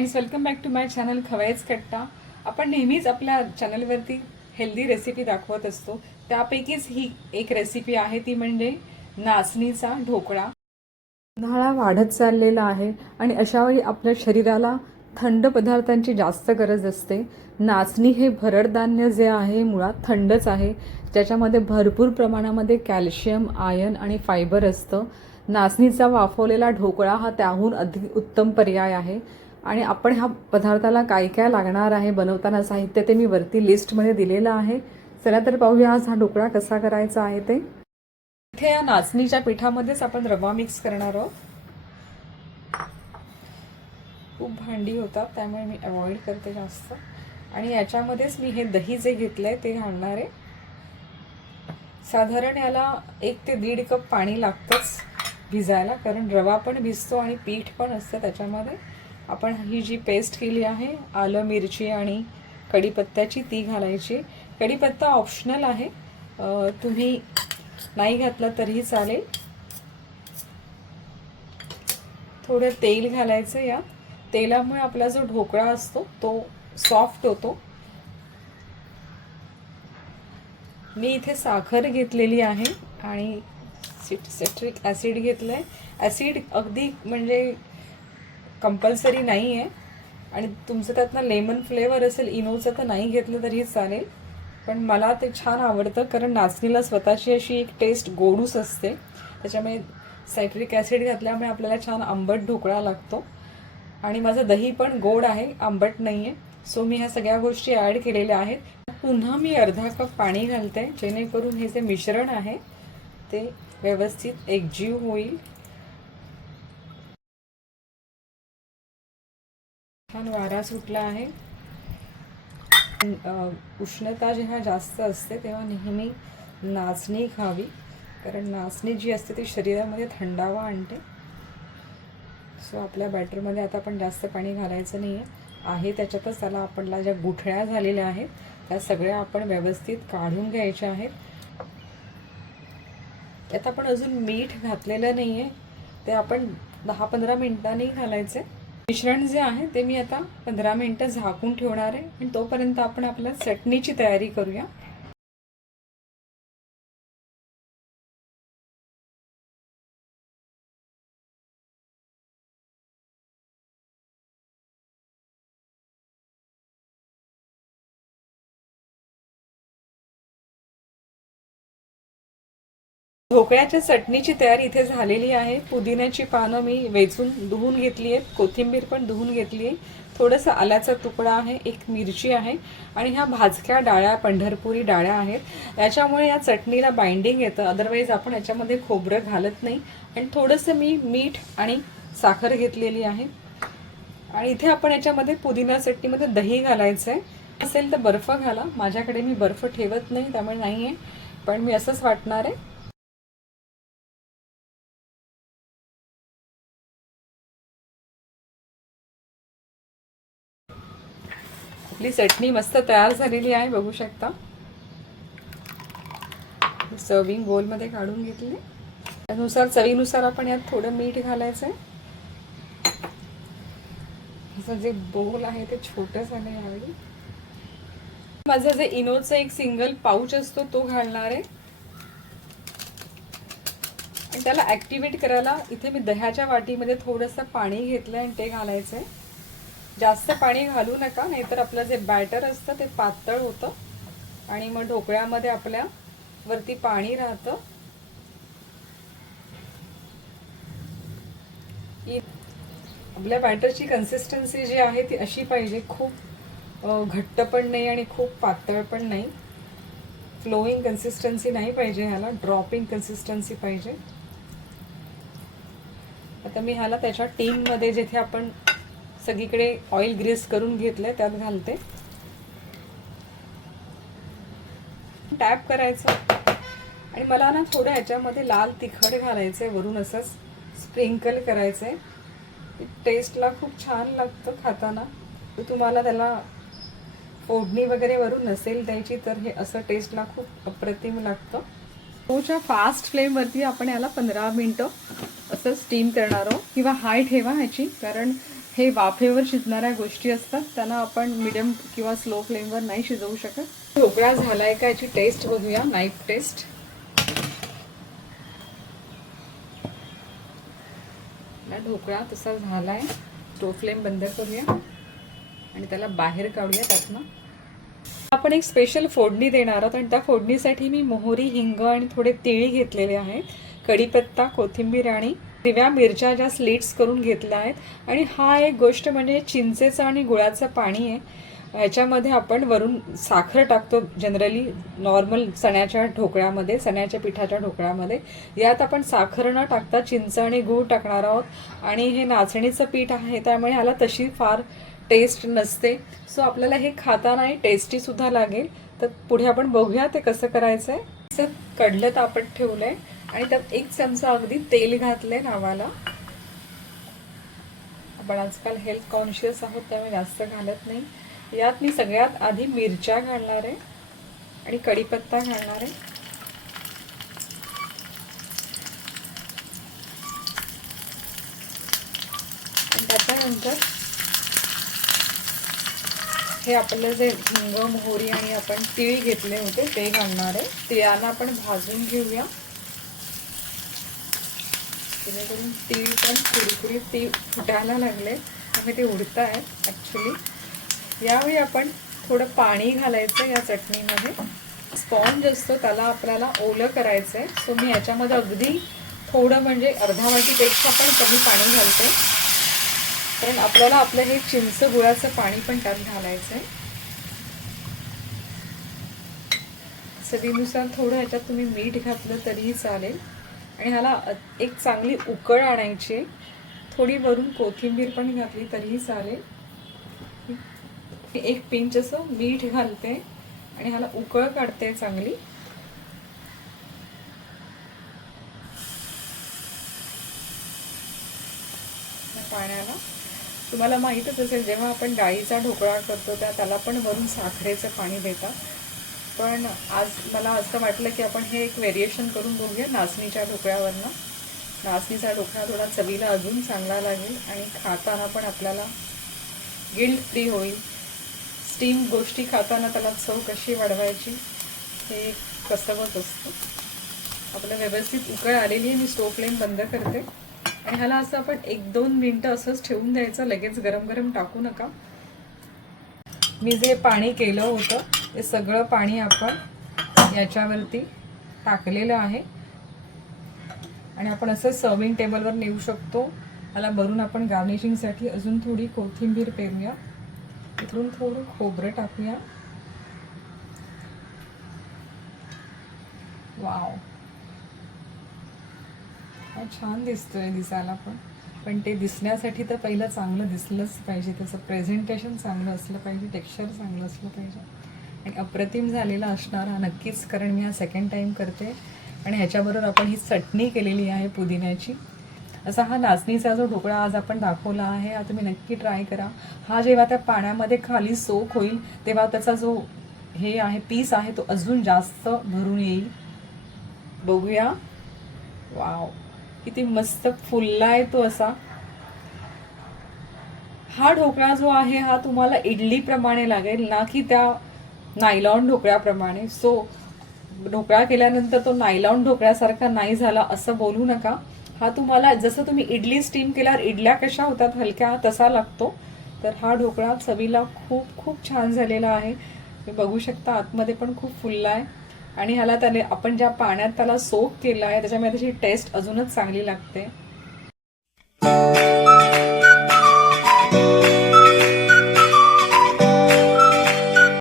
Friends, welcome back to my channel खवय्येच कट्टा. आपण नेहमीच आपल्या चॅनलवरती हेल्दी रेसिपी दाखवत असतो. त्यापैकीच ही एक रेसिपी आहे, ती म्हणजे नाचणीचा ढोकळा. उन्हाळा वाढत चाललेला आहे आणि अशावेळी आपल्या शरीराला थंड पदार्थांची जास्त गरज असते. नाचणी हे भरड धान्य जे आहे मुळात थंडच आहे, ज्याच्यामध्ये भरपूर प्रमाणामध्ये कॅल्शियम, आयर्न आणि फायबर असतं. नाचणीचा वाफवलेला ढोकळा हा त्याहून अधिक उत्तम पर्याय आहे. आणि आपण ह्या पदार्थाला काय काय लागणार आहे बनवताना साहित्य ते मी वरती लिस्टमध्ये दिलेलं आहे. चला तर पाहूया आज हा ढोकळा कसा करायचा आहे ते. इथे या नाचणीच्या पिठामध्येच आपण रवा मिक्स करणार आहोत. खूप भांडी होतात त्यामुळे मी अवॉइड करते जास्त. आणि याच्यामध्येच मी हे दही जे घेतलंय ते घालणार आहे. साधारण याला 1 ते 1.5 कप पाणी लागतंच भिजायला, कारण रवा पण भिजतो आणि पीठ पण असतं त्याच्यामध्ये. आपण ही जी पेस्ट केली आहे आलं, मिरची आणि कढीपत्त्याची, ती घालायची. कढीपत्ता ऑप्शनल आहे, तुम्ही नाही घातला तरीही चालेल. थोडं तेल घालायचं. या तेलामुळे आपला जो ढोकळा असतो तो सॉफ्ट होतो. मी इथे साखर घेतलेली आहे आणि सिट्रिक ॲसिड घेतलं आहे. ॲसिड अगदी म्हणजे कंपल्सरी नाही आहे, आणि तुमचं त्यातनं लेमन फ्लेवर असेल इनोचं तर नाही घेतलं तरीही चालेल, पण मला ते छान आवडतं कारण नाचणीला स्वतःची अशी एक टेस्ट गोडूस असते. त्याच्यामुळे सायट्रिक ॲसिड घातल्यामुळे आपल्याला छान आंबट ढोकळा लागतो. आणि माझं दही पण गोड आहे, आंबट नाही आहे. सो मी ह्या सगळ्या गोष्टी ॲड केलेल्या आहेत. पुन्हा मी अर्धा कप पाणी घालते, जेणेकरून हे जे मिश्रण आहे ते व्यवस्थित एकजीव होईल. छान वारा सुटला आहे. उष्णता जेव्हा जास्त असते तेव्हा नेहमी नाचणी खावी, कारण नाचणी जी असते ती शरीरामध्ये थंडावा आणते. सो आपल्या बॅटरमध्ये आता आपण जास्त पाणी घालायचं नाही आहे. त्याच्यातच त्याला आपल्याला ज्या गुठळ्या झालेल्या आहेत त्या सगळ्या आपण व्यवस्थित काढून घ्यायच्या आहेत. त्यात आपण अजून मीठ घातलेलं नाही आहे, ते आपण 10-15 मिनिटांनी घालायचे. मिश्रण जे आहे ते मी आता 15 मिनिटं झाकून ठेवणार आहे, आणि तोपर्यंत आपण आपल्या चटणीची तयारी करूया. ढोकळ्याच्या चटणीची तयारी इथे झालेली आहे. पुदिन्याची पानं मी वेचून धुवून घेतली आहेत, कोथिंबीर पण धुवून घेतली आहे, थोडंसं आल्याचा तुकडा आहे, 1 मिरची आहे, आणि ह्या भाजक्या डाळ्या, पंढरपुरी डाळ्या आहेत. याच्यामुळे या चटणीला बाइंडिंग येतं. अदरवाईज आपण याच्यामध्ये खोबरं घालत नाही. आणि थोडंसं मी मीठ आणि साखर घेतलेली आहे. आणि इथे आपण याच्यामध्ये पुदिना चटणीमध्ये दही घालायचं आहे. असेल तर बर्फ घाला. माझ्याकडे मी बर्फ ठेवत नाही त्यामुळे नाही आहे, पण मी असंच वाटणार आहे. आपली चटणी मस्त तयार झालेली आहे, बघू शकता. सर्विंग बोलमध्ये काढून घेतली. त्यानुसार चवीनुसार आपण यात थोडं मीठ घालायचं आहे. असं जे बोल आहे ते छोटं झालं यावेळी. माझं जे इनोचं एक सिंगल पाऊच असतो तो घालणार आहे. आणि त्याला ॲक्टिवेट करायला इथे मी दह्याच्या वाटीमध्ये थोडंसं पाणी घेतलं आणि ते घालायचं आहे. जास्त पाणी घालू नका, नाहीतर आपलं जे बॅटर असतं ते पातळ होतं आणि मग ढोकळ्यामध्ये आपल्या वरती पाणी राहतं. आपल्या बॅटरची कन्सिस्टन्सी जी आहे ती अशी पाहिजे, खूप घट्ट पण नाही आणि खूप पातळ पण नाही. फ्लोईंग कन्सिस्टन्सी नाही पाहिजे, ह्याला ड्रॉपिंग कन्सिस्टन्सी पाहिजे. आता मी ह्याला त्याच्या टीनमध्ये जिथे आपण सगळीकडे ऑइल ग्रीस करून घेतलंय त्यात घालते. टॅप करायचं. आणि मला ना थोडं ह्याच्यामध्ये लाल तिखट घालायचं आहे, वरून असंच स्प्रिंकल करायचं आहे. टेस्टला खूप छान लागतं खाताना. तर तुम्हाला त्याला फोडणी वगैरे वरून नसेल द्यायची तर हे असं टेस्टला खूप अप्रतिम लागतं. स्लोच्या फास्ट फ्लेमवरती आपण याला 15 मिनटं असं स्टीम करणार आहोत, किंवा हाय ठेवा ह्याची, कारण हे वाफेवर शिजणाऱ्या गोष्टी असतात, त्यांना आपण मीडियम किंवा स्लो फ्लेमवर नाही शिजवू शकत. ढोकळा झालाय का याची टेस्ट बघूया, नाईफ टेस्ट. ढोकळा तसा झालाय. स्टोव फ्लेम बंद करूया आणि त्याला बाहेर काढूया त्यातनं. आपण एक स्पेशल फोडणी देणार आहोत आणि त्या फोडणीसाठी मी मोहरी, हिंग आणि थोडे तिळी घेतलेले आहेत. कढीपत्ता, कोथिंबीर आणि हिरव्या मिरच्या ज्या स्लिट्स करून घेतल्या आहेत. आणि हा एक गोष्ट म्हणजे चिंचेचं आणि गुळाचं पाणी आहे. ह्याच्यामध्ये आपण वरून साखर टाकतो जनरली नॉर्मल चण्याच्या ढोकळ्यामध्ये, चण्याच्या पिठाच्या ढोकळ्यामध्ये. यात आपण साखर न टाकता चिंच आणि गूळ टाकणार आहोत. आणि हे नाचणीचं पीठ आहे त्यामुळे ह्याला तशी फार टेस्ट नसते. सो आपल्याला हे खातानाही टेस्टीसुद्धा लागेल. तर पुढे आपण बघूया ते कसं करायचं आहे. असं कडलं तापत ठेवलं आहे आणि त्यात 1 चमचा अगदी तेल घातलं आहे नावाला. आपण आजकाल हेल्थ कॉन्शियस आहोत त्यामुळे जास्त घालत नाही. यात मी सगळ्यात आधी मिरच्या घालणार आहे आणि कढीपत्ता घालणार आहे. आणि त्याच्यानंतर हे आपलं जे हिंग, मोहरी आणि आपण तीळ घेतले होते ते घालणार आहे. तिळांना आपण भाजून घेऊया जेणेकरून तीळ पण कुरकुरीत तीळ फुटायला लागले त्यामुळे ते उडत आहेत ॲक्च्युली. यावेळी आपण थोडं पाणी घालायचं या चटणीमध्ये. स्पॉन्ज असतो त्याला आपल्याला ओलं करायचं आहे. सो मी याच्यामध्ये अगदी थोडं म्हणजे अर्धा वाटीपेक्षा पण कमी पाणी घालते, कारण आपल्याला आपलं हे चिंच गुळाचं पाणी पण त्यात घालायचं आहे. चवीनुसार थोडं ह्याच्यात तुम्ही मीठ घातलं तरीही चालेल. आणि ह्याला एक चांगली उकळ आणायची. थोडी वरून कोथिंबीर पण घातली तरीही चालेल. 1 पिंच असं मीठ घालते आणि ह्याला उकळ काढते चांगली. पाण्याला तुम्हाला माहीतच असेल जेव्हा आपण डाळीचा ढोकळा करतो त्याला पण वरून साखरेचं पाणी देतात. पण आज मला असं वाटलं की आपण हे एक व्हेरिएशन करून बघूया नाचणीच्या ढोकळ्यावरनं. नाचणीचा ढोकळा थोडा चवीला अजून चांगला लागेल आणि खाताना पण आपल्याला गिल्ट फ्री होईल. स्टीम गोष्टी खाताना त्याला चव कशी वाढवायची हे कसबच असतं. आपलं व्यवस्थित उकळ आलेली आहे. मी स्टोव फ्लेम बंद करते आणि ह्याला असं आपण 1-2 मिनटं असंच ठेवून द्यायचं. लगेच गरम गरम टाकू नका. मी जे पाणी केलं होतं ते सगळं पाणी आपण याच्यावरती टाकलेलं आहे आणि आपण असं सर्विंग टेबलवर नेऊ शकतो. ह्याला भरून आपण गार्निशिंगसाठी अजून थोडी कोथिंबीर पेरूया. इथून थोडं खोबरं टाकूया. वाव, छान दिसतोय दिसायला पण ते दिसण्यासाठी तर पहिलं चांगलं दिसलंच पाहिजे. त्याचं प्रेझेंटेशन चांगलं असलं पाहिजे, टेक्स्चर चांगलं असलं पाहिजे आणि अप्रतिम झालेला असणारा नक्कीच, कारण मी हा सेकंड टाईम करते. आणि ह्याच्याबरोबर आपण ही चटणी केलेली आहे पुदिन्याची. असा हा नाचणीचा जो ढोकळा आज आपण दाखवला आहे हा तुम्ही नक्की ट्राय करा. हा जेव्हा त्या पाण्यामध्ये खाली सोक होईल तेव्हा त्याचा जो हे आहे पीस आहे तो अजून जास्त भरून येईल. बघूया. वाव, किती मस्त फुलला आहे तो असा. हा ढोकळा जो आहे हा तुम्हाला इडलीप्रमाणे लागेल ना की त्या नायलॉन ढोकळ्याप्रमाणे. सो ढोकळा केल्यानंतर तो नायलॉन ढोकळ्यासारखा नाही झाला असं बोलू नका. हा तुम्हाला जसं तुम्ही इडली स्टीम केल्यावर इडल्या कशा होतात हलक्या तसा लागतो. तर हा ढोकळा चवीला खूप खूप छान झालेला आहे. तुम्ही बघू शकता आतमध्ये पण खूप फुलला आहे आणि ह्याला त्याने आपण ज्या पाण्यात त्याला सोक केला आहे त्याच्यामुळे त्याची टेस्ट अजूनच चांगली लागते.